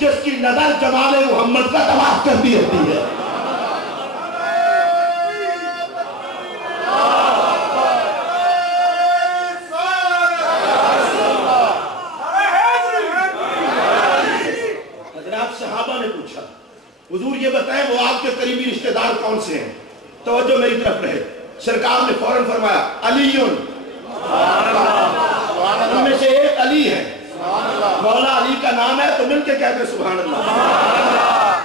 جس کی نظر جمال محمد کا طواف کرتی رہتی ہے. حضرات صحابہ نے پوچھا حضور یہ بتائیں وہ آپ کے قریبی رشتہ دار کون سے ہیں؟ توجہ میری طرف رہے. سرکار نے فوراً فرمایا علی. ان میں سے ایک علی ہے. مولا علی کا نام ہے تو مل کے کہتے سبحان اللہ.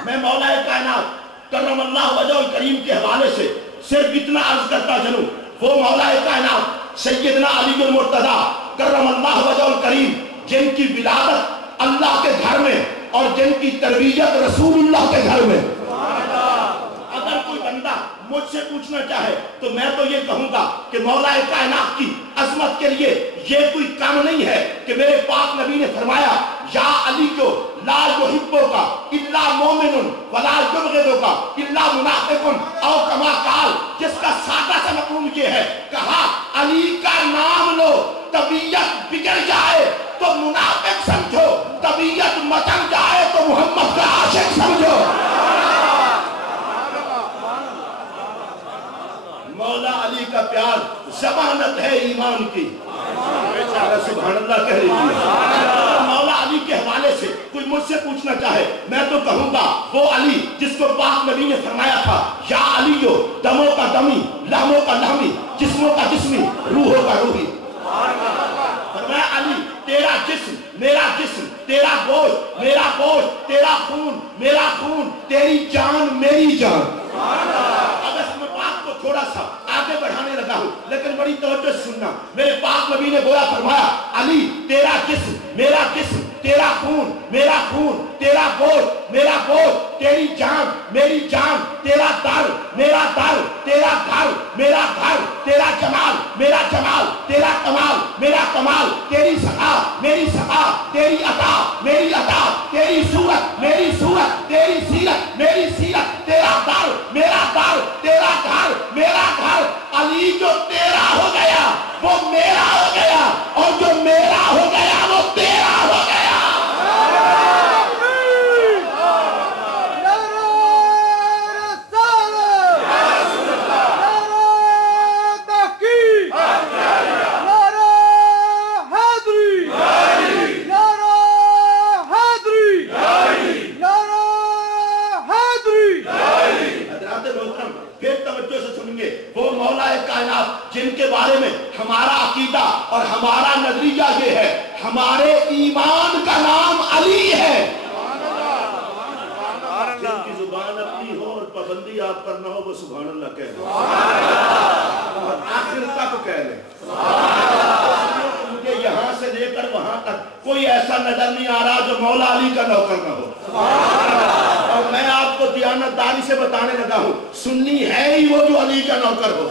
میں مولا کائنات کرم اللہ وجہ الکریم کے حوالے سے صرف اتنا عرض کرتا چلوں وہ مولا کائنات سیدنا علی المرتضیٰ کرم اللہ وجہ الکریم جن کی ولادت اللہ کے گھر میں اور جن کی تربیت رسول اللہ کے گھر میں. اگر کوئی بندہ مجھ سے پوچھنا چاہے تو میں تو یہ کہوں گا کہ مولا کائنات کی عظمت کے لیے یہ کوئی کام نہیں ہے کہ میرے پاک نبی نے فرمایا یا علی کو لا یحبک الا مومن ولا یبغضک الا منافق او کما قال. جس کا سادہ سا مفہوم یہ ہے کہا علی کا نام لو طبیعت بگڑ جائے تو منافق سمجھو, طبیعت مچل جائے تو محمد کا عاشق سمجھو. مولا علی کا پیار ضمانت ہے ایمان کی. سبحان اللہ کہہ لیجیے. مولا علی کے حوالے سے کوئی مجھ سے پوچھنا چاہے میں تو کہوں گا وہ علی جس کو پاک نبی نے فرمایا تھا یا علیو دموں کا دمی لہموں کا لہمی جسموں کا جسمی روحوں کا روحی. فرمایا علی تیرا جسم میرا جسم, تیرا گوشت میرا گوشت, تیرا خون میرا خون, تیری جان میری جان. اب اس میں بات کو تھوڑا سا آگے بڑھانے لگا ہوں لیکن بڑی توجہ سے سننا. میرے پاک نبی نے گویا فرمایا علی تیرا جسم میرا جسم, تیرا خون میرا خون, تیرا گوشت میرا گوشت, تیری جان میری جان, تیرا در میرا در, تیرا گھر میرا گھر, تیرا جمال میرا جمال, تیرا کمال میرا کمال, تیری سخا میری سخا, تیری عطا میری عطا, تیری صورت میری صورت, تیری سیرت میری سیرت, تیرا در میرا در, تیرا گھر میرا گھر. علی جو تیرا ہو گیا وہ میرا ہو گیا اور جو میرا ہو گیا وہ تیرا ہو گیا. جن کے بارے میں ہمارا عقیدہ اور ہمارا نظریہ یہ ہے ہمارے ایمان کا نام علی ہے. جن کی زبان اپنی ہو اور پابندی آپ پر نہ ہو وہ سبحان اللہ کہہ لیں اور آخر تک کہہ لیں. مجھے یہاں سے لے کر وہاں تک کوئی ایسا نظر نہیں آ رہا جو مولا علی کا نوکر نہ ہو. اور میں آپ کو دیانتداری سے بتانے لگا ہوں سنی ہے ہی وہ جو علی کا نوکر ہو.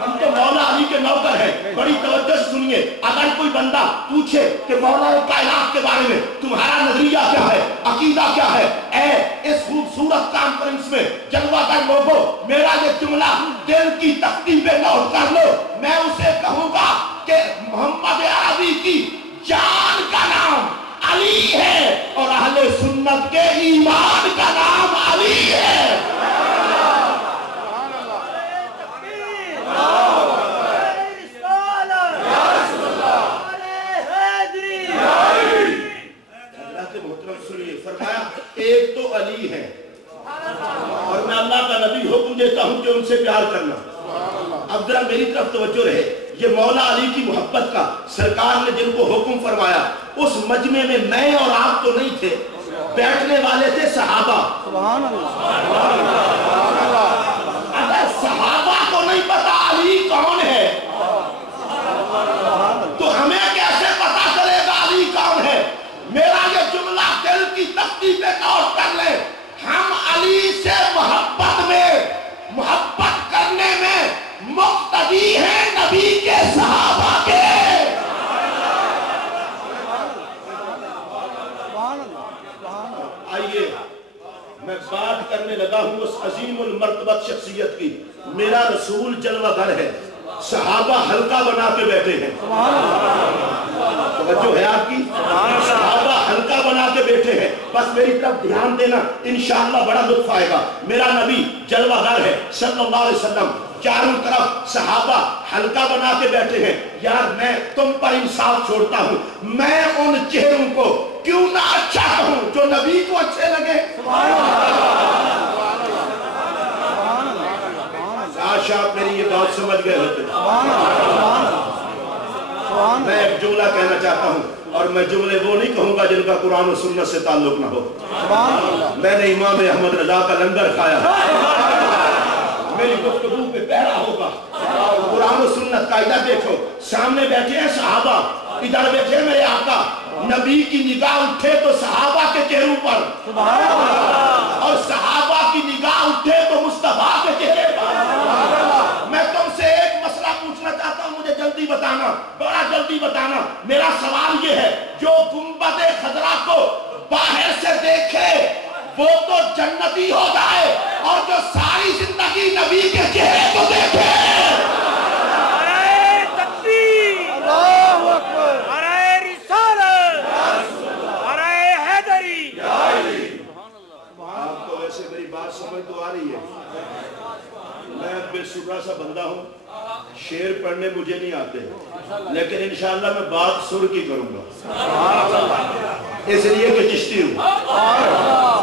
ہم تو مولا علی کے نوکر ہیں. بڑی توجہ سے سنیے. اگر کوئی بندہ پوچھے کہ مولا کائنات کے بارے میں تمہارا نظریہ کیا ہے, عقیدہ کیا ہے, اے اس خوبصورت کانفرنس میں جلوہ گر لوگوں میرا یہ جملہ دل کی تختی پہ نوٹ کر لو. میں اسے کہوں گا کہ محمد عربی کی جان کا نام علی ہے اور اہل سنت کے ایمان کا نام علی ہے. فرمایا ایک تو علی ہے اور میں اللہ کا نبی حکم دیتا ہوں کہ ان سے پیار کرنا. اب ذرا میری طرف توجہ رہے. یہ مولا علی کی محبت کا سرکار نے جن کو حکم فرمایا اس مجمع میں میں اور آپ تو نہیں تھے, بیٹھنے والے تھے صحابہ. اگر صحابہ کو نہیں پتا علی کون ہے تو ہمیں کیسے پتا چلے گا علی کون ہے؟ میرا یہ جملہ دل کی تختی پہ نوٹ کر لیں. ہم علی سے محبت کرنے میں مقتدی ہیں نبی کے صحابہ کے. آئیے میں بات کرنے لگا ہوں اس عظیم المرتبت شخصیت کی. میرا رسول جلوہ گر ہے, صحابہ حلقہ بنا کے بیٹھے ہیں. توجہ ہے آپ کی؟ صحابہ हल्का बना के बैठे हैं, बस मेरी तरफ ध्यान देना, इंशाअल्लाह बड़ा लुत्फ आएगा। मेरा नबी जलवागर है सल्लल्लाहु अलैहि वसल्लम, चारों तरफ सहाबा हल्का बना के बैठे हैं। यार मैं तुम पर इंसाफ छोड़ता हूं, मैं उन चेहरों को क्यों ना अच्छा कहूं जो नबी को अच्छे लगे। काश आप मेरी ये बात समझ गए होते। मैं एक जुमला कहना चाहता हूं, और मैं जुमले वो नहीं कहूंगा जिनका कुरान और सुन्नत से ताल्लुक ना हो। मैंने इमाम अहमद रजा का लंगर खाया, मेरी गुफ्तगू पे पहरा होगा। कुरान और सुन्नत का इधर देखो, सामने बैठे हैं सहाबा, इधर बैठे हैं मेरे आका। नबी की निगाह उठे तो सहाबा के चेहरों पर, और सहाबा की निगाह उठे तो मुस्तफा के चेहरे पर। मैं तुमसे एक मसला पूछना चाहता हूं, मुझे जल्दी बताना, बड़ा जल्दी बताना। मेरा सवाल ये है, जो गुंबद खजरा को बाहर से देखे वो तो जन्नती हो जाए, और जो सारी जिंदगी नबी के चेहरे को देखे। अरे तकबीर, अल्लाहु अकबर, अरे रिसालत, अरे हैदरी। आपको वैसे मेरी बात समझ तो आ रही है। मैं बेसुरा सा बंदा हूँ, शेर पढ़ने मुझे नहीं आते, लेकिन इंशाअल्लाह मैं बात सुर की करूंगा, इसलिए कि चिश्ती हूँ।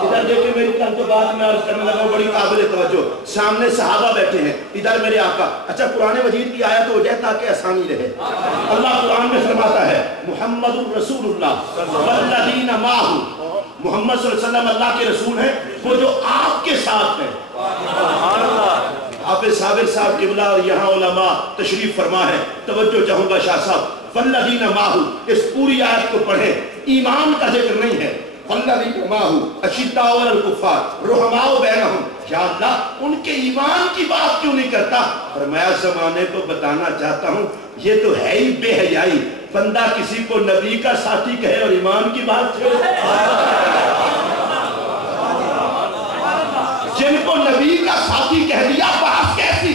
इधर देखिए मेरी तरफ, तो बात मैं अर्ज करने लगा, बड़ी काबिल तवज्जो। सामने सहाबा बैठे हैं, इधर मेरे आका। अच्छा, कुरान मजीद की आयत हो जाए ताकि आसानी रहे। अल्लाह कुरान में फरमाता है, मुहम्मदुर रसूलुल्लाह वल्लज़ीना माहू, मोहम्मद सल्लल्लाहु अलैहि वसल्लम अल्लाह के रसूल हैं, वो जो आपके साथ हैं। हाफिज साबिर साहब किबला और यहाँ उलमा तशरीफ फरमा है, तवज्जो चाहूंगा शाह साहब। वल्लज़ीना माहू, इस पूरी आयत को पढ़ें, ईमान का जिक्र नहीं है। वल्लज़ीना माहू अशिद्दाउ अलल कुफ़्फ़ार रुहमाउ बैनहुम, या अल्लाह उनके ईमान की बात क्यों नहीं करता। और मैं ज़माने को बताना चाहता हूँ, ये तो है ही बेहयाई, बंदा किसी को नबी का साथी कहे और ईमान की बात छेड़े। जिनको नबी का साथी कह दिया, बात कैसी।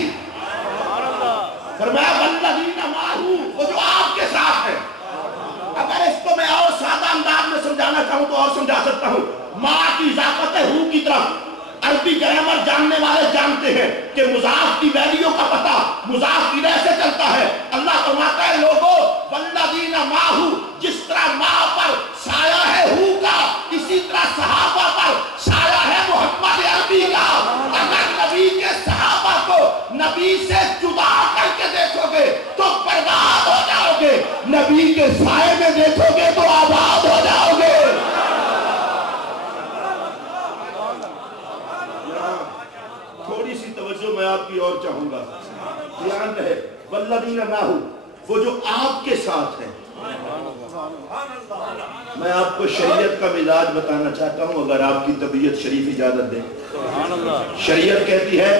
फरमाया वल्लज़ीना माहू, वो जो आपके साथ है। अगर इसको मैं और सादा अंदाज में समझाना चाहूं तो और समझा सकता हूं। माँ की इजाफत है हू की तरफ। अरबी ग्रामर जानने वाले जानते हैं कि मुजाफ की वैल्यू का पता मुजाफ की वजह से चलता है। अल्लाह फरमाता है, लोगों वल्लज़ीना माहू, जिस तरह माँ पर साया है हू का, इसी तरह सहाबा पर साया है मोहम्मद अरबी का। अगर नबी के सहाबा को नबी से जुदा करके देखोगे तो बर्बाद हो जाओगे, नबी के साए में देखोगे तो आबाद हो जाओगे। थोड़ी सी तवज्जो मैं आपकी और चाहूंगा, ध्यान रहे। वल्लज़ीना माहू, वो जो आपके साथ है। मैं आपको शरीयत का मिजाज बताना चाहता हूं, अगर आपकी तबीयत शरीफ इजाजत दे। शरीयत कहती है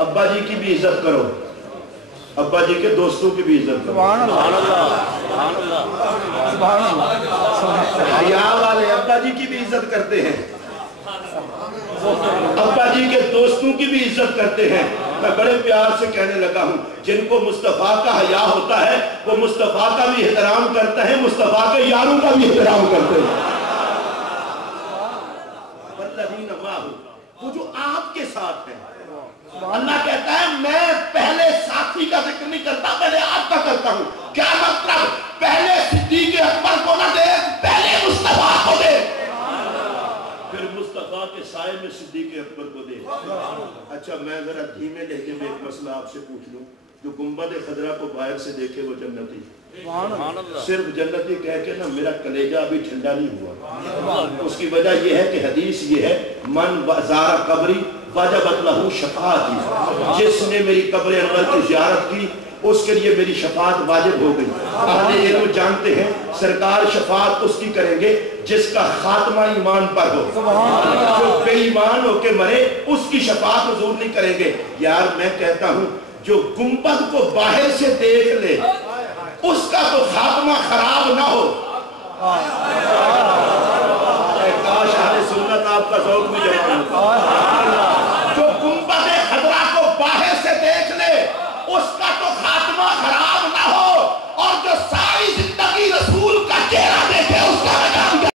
अब्बा जी की भी इज्जत करो, अब्बा जी के दोस्तों की भी इज्जत करो। हया वाले अब्बा जी की भी इज्जत करते हैं, अब्बा जी के दोस्तों की भी इज्जत करते हैं। मैं बड़े प्यार से कहने लगा हूं, जिनको मुस्तफा का हया होता है वो मुस्तफा का भी एहतराम करते हैं, मुस्तफा के यारों का भी एहतराम करते हैं। वल्लज़ीना माहू, वो जो आपके साथ है। अल्लाह कहता है, मैं पहले साथी का जिक्र नहीं करता, पहले आपका करता हूं। क्या मतलब? पहले सिद्दीक़ अकबर को ना दे, पहले मुस्तफा को दे, फिर मुस्तफा के साए में सिद्दीक़ अकबर को दे। अच्छा, मैं जरा धीमे लहजे में एक मसला आपसे पूछ लूं। जो गुंबद खजरा को बाहर से देखे वो जन्नती, सिर्फ जन्नती कह के ना मेरा कलेजा अभी ठंडा नहीं हुआ। उसकी वजह यह है कि हदीस ये है, मन ज़ारा कब्री वजबत लहू शफ़ाअती, जिसने मेरी कब्र अनवर की ज़ियारत की उसके लिए मेरी शफात वाजिब हो गई। अहले इल्म जानते हैं सरकार शफात उसकी करेंगे जिसका खात्मा ईमान पर हो। जो बेईमान होके मरे उसकी शफात हुजूर नहीं करेंगे। यार मैं कहता हूं, जो गुंबद को बाहर से देख ले उसका तो खात्मा खराब ना हो,